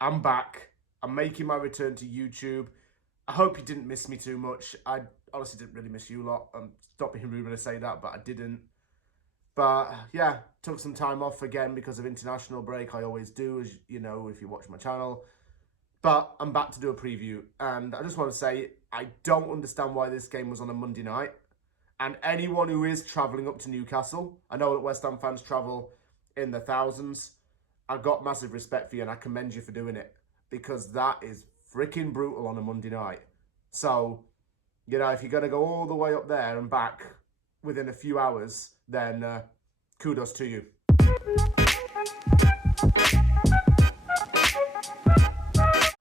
I'm back. I'm making my return to YouTube. I hope you didn't miss me too much. I honestly didn't really miss you a lot. Stop being rude when I say that, but I didn't. But yeah, took some time off again because of international break. I always do, as you know, if you watch my channel. But I'm back to do a preview. And I just want to say, I don't understand why this game was on a Monday night. And anyone who is travelling up to Newcastle, I know that West Ham fans travel in the thousands. I've got massive respect for you and I commend you for doing it. Because that is freaking brutal on a Monday night. So, if you're going to go all the way up there and back within a few hours, then kudos to you.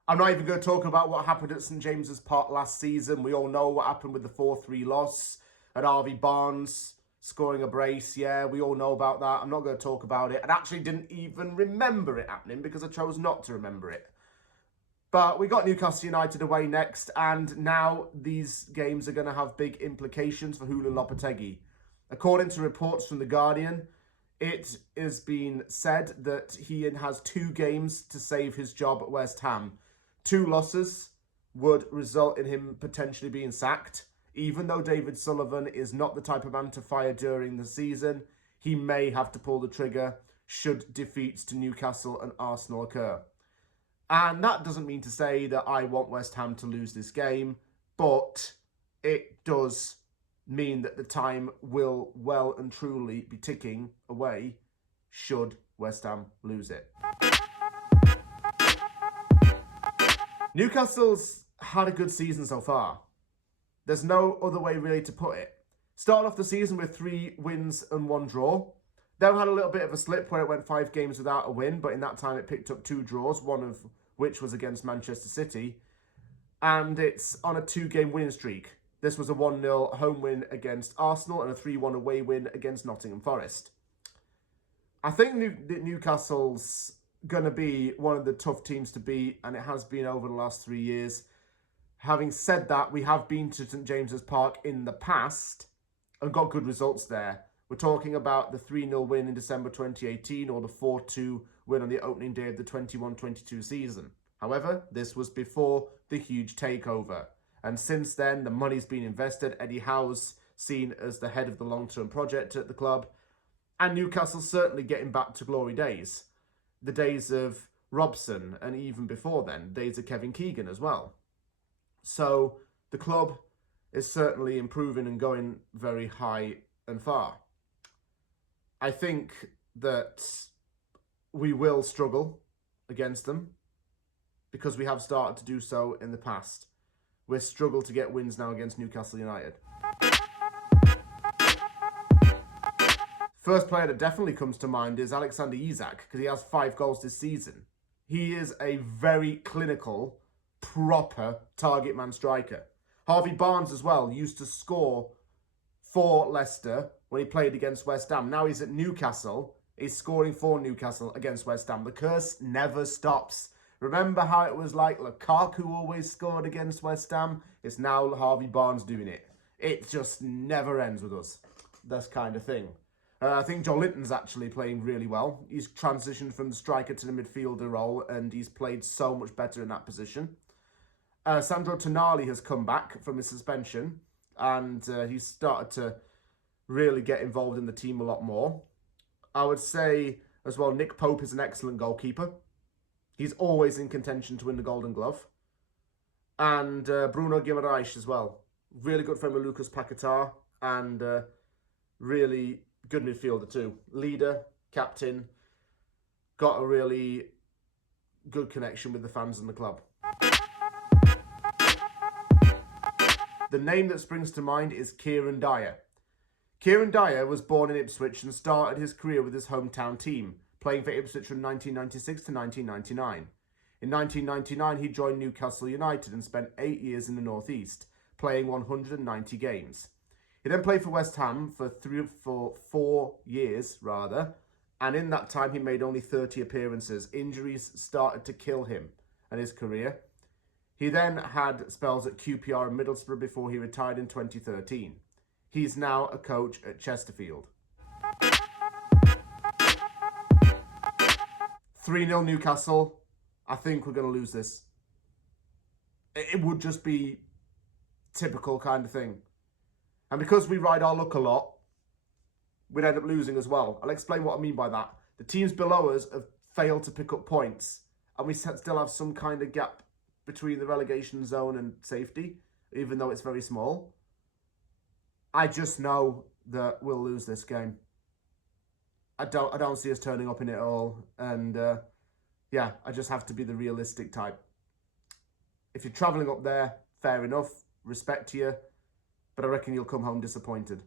I'm not even going to talk about what happened at St James's Park last season. We all know what happened with the 4-3 loss and Harvey Barnes scoring a brace. Yeah, we all know about that. I'm not going to talk about it. I actually didn't even remember it happening because I chose not to remember it. But we got Newcastle United away next, and now these games are going to have big implications for Julen Lopetegui. According to reports from The Guardian, it has been said that he has 2 games to save his job at West Ham. 2 losses would result in him potentially being sacked. Even though David Sullivan is not the type of man to fire during the season, he may have to pull the trigger should defeats to Newcastle and Arsenal occur. And that doesn't mean to say that I want West Ham to lose this game, but it does mean that the time will well and truly be ticking away should West Ham lose it. Newcastle's had a good season so far. There's no other way really to put it. Started off the season with 3 wins and 1 draw. Then had a little bit of a slip where it went 5 games without a win, but in that time it picked up 2 draws, one of which was against Manchester City. And it's on a 2-game winning streak. This was a 1-0 home win against Arsenal and a 3-1 away win against Nottingham Forest. I think Newcastle's going to be one of the tough teams to beat, and it has been over the last 3 years. Having said that, we have been to St James's Park in the past and got good results there. We're talking about the 3-0 win in December 2018 or the 4-2 win on the opening day of the 21-22 season. However, this was before the huge takeover. And since then, the money's been invested. Eddie Howe's seen as the head of the long-term project at the club. And Newcastle's certainly getting back to glory days. The days of Robson and even before then, days of Kevin Keegan as well. So the club is certainly improving and going very high and far. I think that we will struggle against them because we have started to do so in the past. We've struggled to get wins now against Newcastle United. First player that definitely comes to mind is Alexander Isak because he has 5 goals this season. He is a very clinical, proper target man striker. Harvey Barnes as well used to score for Leicester when he played against West Ham. Now he's at Newcastle. He's scoring for Newcastle against West Ham. The curse never stops. Remember how it was like Lukaku always scored against West Ham? It's now Harvey Barnes doing it. It just never ends with us. This kind of thing. I think Joe Linton's actually playing really well. He's transitioned from the striker to the midfielder role and he's played so much better in that position. Sandro Tonali has come back from his suspension and he's started to really get involved in the team a lot more. I would say as well, Nick Pope is an excellent goalkeeper. He's always in contention to win the Golden Glove. And Bruno Guimaraes as well. Really good friend with Lucas Paquetá and really good midfielder too. Leader, captain, got a really good connection with the fans and the club. The name that springs to mind is Kieran Dyer. Kieran Dyer was born in Ipswich and started his career with his hometown team, playing for Ipswich from 1996 to 1999. In 1999, he joined Newcastle United and spent 8 years in the North East, playing 190 games. He then played for West Ham for 4 years, and in that time he made only 30 appearances. Injuries started to kill him and his career. He then had spells at QPR and Middlesbrough before he retired in 2013. He's now a coach at Chesterfield. 3-0 Newcastle. I think we're going to lose this. It would just be typical kind of thing. And because we ride our luck a lot, we'd end up losing as well. I'll explain what I mean by that. The teams below us have failed to pick up points, and we still have some kind of gap between the relegation zone and safety, even though it's very small. I just know that we'll lose this game. I don't see us turning up in it all, and yeah, I just have to be the realistic type. If you're travelling up there, fair enough, respect to you, but I reckon you'll come home disappointed.